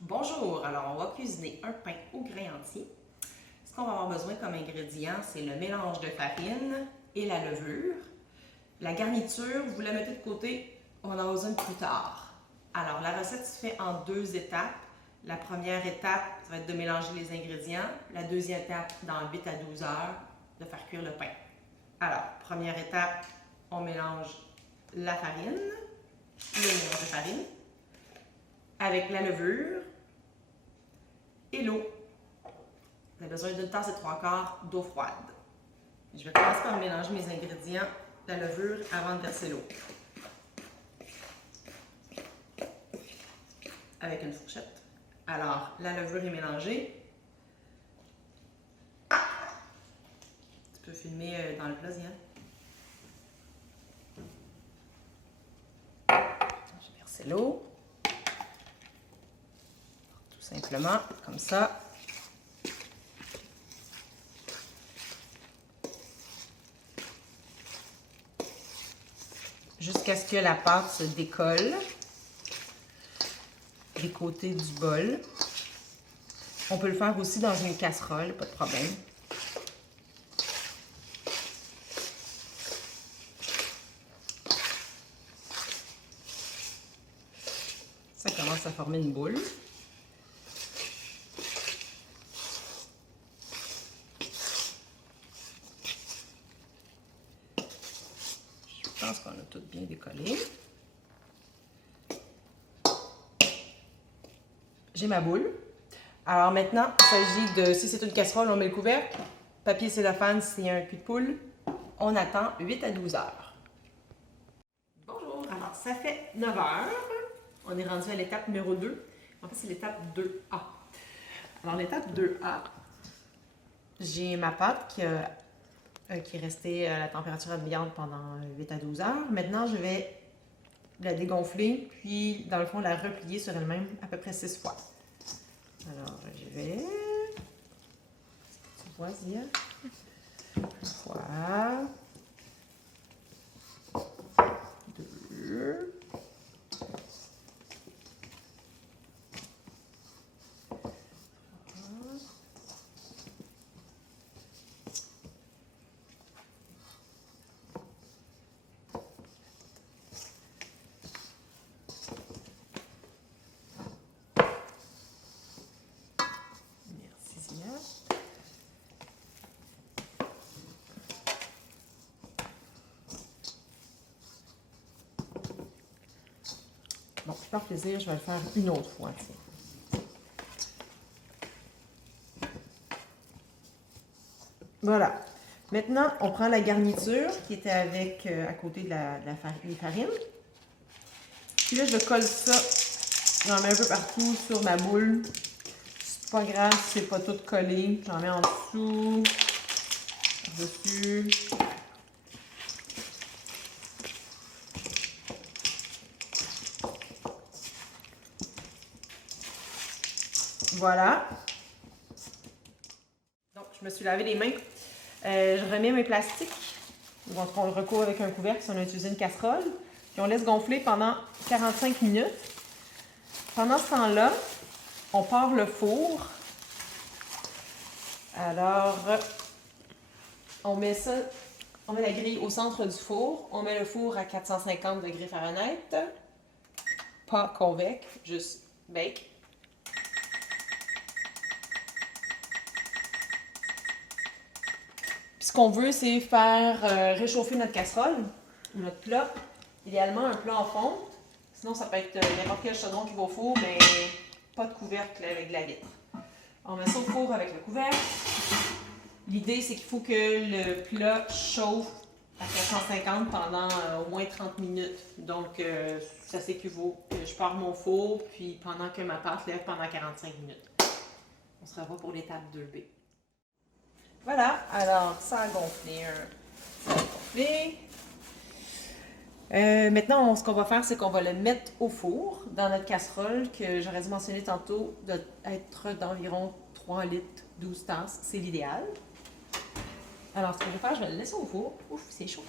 Bonjour, alors on va cuisiner un pain au grain entier. Ce qu'on va avoir besoin comme ingrédients, c'est le mélange de farine et la levure. La garniture, vous la mettez de côté, on en a besoin plus tard. Alors la recette se fait en deux étapes. La première étape, ça va être de mélanger les ingrédients. La deuxième étape, dans 8 à 12 heures, de faire cuire le pain. Alors, première étape, on mélange la farine, le mélange de farine, avec la levure et l'eau. Vous avez besoin d'une tasse et 3/4 d'eau froide. Je vais commencer par mélanger mes ingrédients, la levure, avant de verser l'eau. Avec une fourchette. Alors, la levure est mélangée. Tu peux filmer dans le plat, Ziane. Je vais verser l'eau. Tout simplement, comme ça. Jusqu'à ce que la pâte se décolle des côtés du bol. On peut le faire aussi dans une casserole, pas de problème. Ça commence à former une boule. Je pense qu'on a tout bien décollé. J'ai ma boule. Alors maintenant, il s'agit de, si c'est une casserole, on met le couvercle. Papier cellophane si c'est un cul de poule. On attend 8 à 12 heures. Bonjour, alors ça fait 9 heures. On est rendu à l'étape numéro 2. En fait, c'est l'étape 2A. Alors l'étape 2A, j'ai ma pâte qui est restée à la température ambiante pendant 8 à 12 heures. Maintenant, je vais la dégonfler, puis dans le fond, la replier sur elle-même à peu près 6 fois. Alors, je vais... Tu vois, Zia? Une fois. 2. Bon, par plaisir, je vais le faire une autre fois. Tiens. Voilà. Maintenant, on prend la garniture qui était avec à côté de la farine. Puis là, je colle ça, j'en mets un peu partout sur ma boule. C'est pas grave si c'est pas tout collé. J'en mets en dessous, dessus. Voilà. Donc, je me suis lavé les mains. Je remets mes plastiques. Donc, on le recouvre avec un couvercle si on a utilisé une casserole. Puis on laisse gonfler pendant 45 minutes. Pendant ce temps-là, on part le four. Alors, on met la grille au centre du four. On met le four à 450 degrés Fahrenheit. Pas convexe, juste bake. Ce qu'on veut, c'est faire réchauffer notre casserole, notre plat. Idéalement, un plat en fonte. Sinon, ça peut être n'importe quel chaudron qui va au four, mais pas de couvercle avec de la vitre. On met ça au four avec le couvercle. L'idée, c'est qu'il faut que le plat chauffe à 450 pendant au moins 30 minutes. Donc, ça s'équivaut. Je pars mon four, puis pendant que ma pâte lève pendant 45 minutes. On se revoit pour l'étape 2B. Voilà, alors ça a gonflé. Ça a gonflé. Maintenant, ce qu'on va faire, c'est qu'on va le mettre au four dans notre casserole que j'aurais dû mentionner tantôt d'être d'environ 3 litres, 12 tasses. C'est l'idéal. Alors, ce que je vais faire, je vais le laisser au four. Ouf, c'est chaud.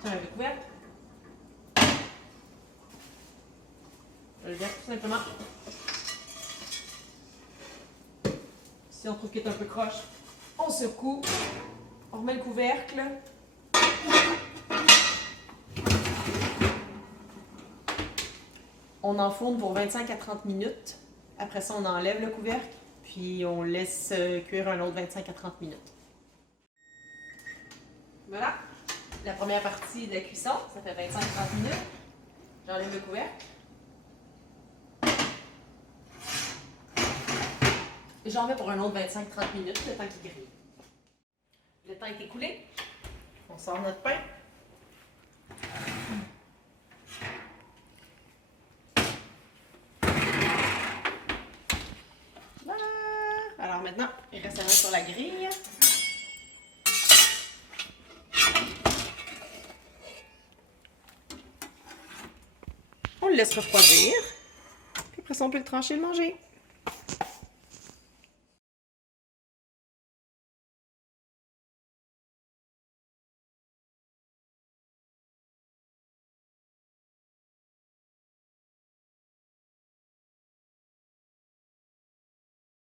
Sur un couvercle. simplement. Si on trouve qu'il est un peu croche, on secoue. On remet le couvercle. On enfourne pour 25 à 30 minutes. Après ça, on enlève le couvercle, puis on laisse cuire un autre 25 à 30 minutes. Voilà, la première partie de la cuisson, ça fait 25-30 minutes. J'enlève le couvercle. Et j'en mets pour un autre 25-30 minutes, le temps qu'il grille. Le temps est écoulé. On sort notre pain. Voilà. Alors maintenant, il reste à mettre sur la grille. On le laisse refroidir. Puis après ça, on peut le trancher et le manger.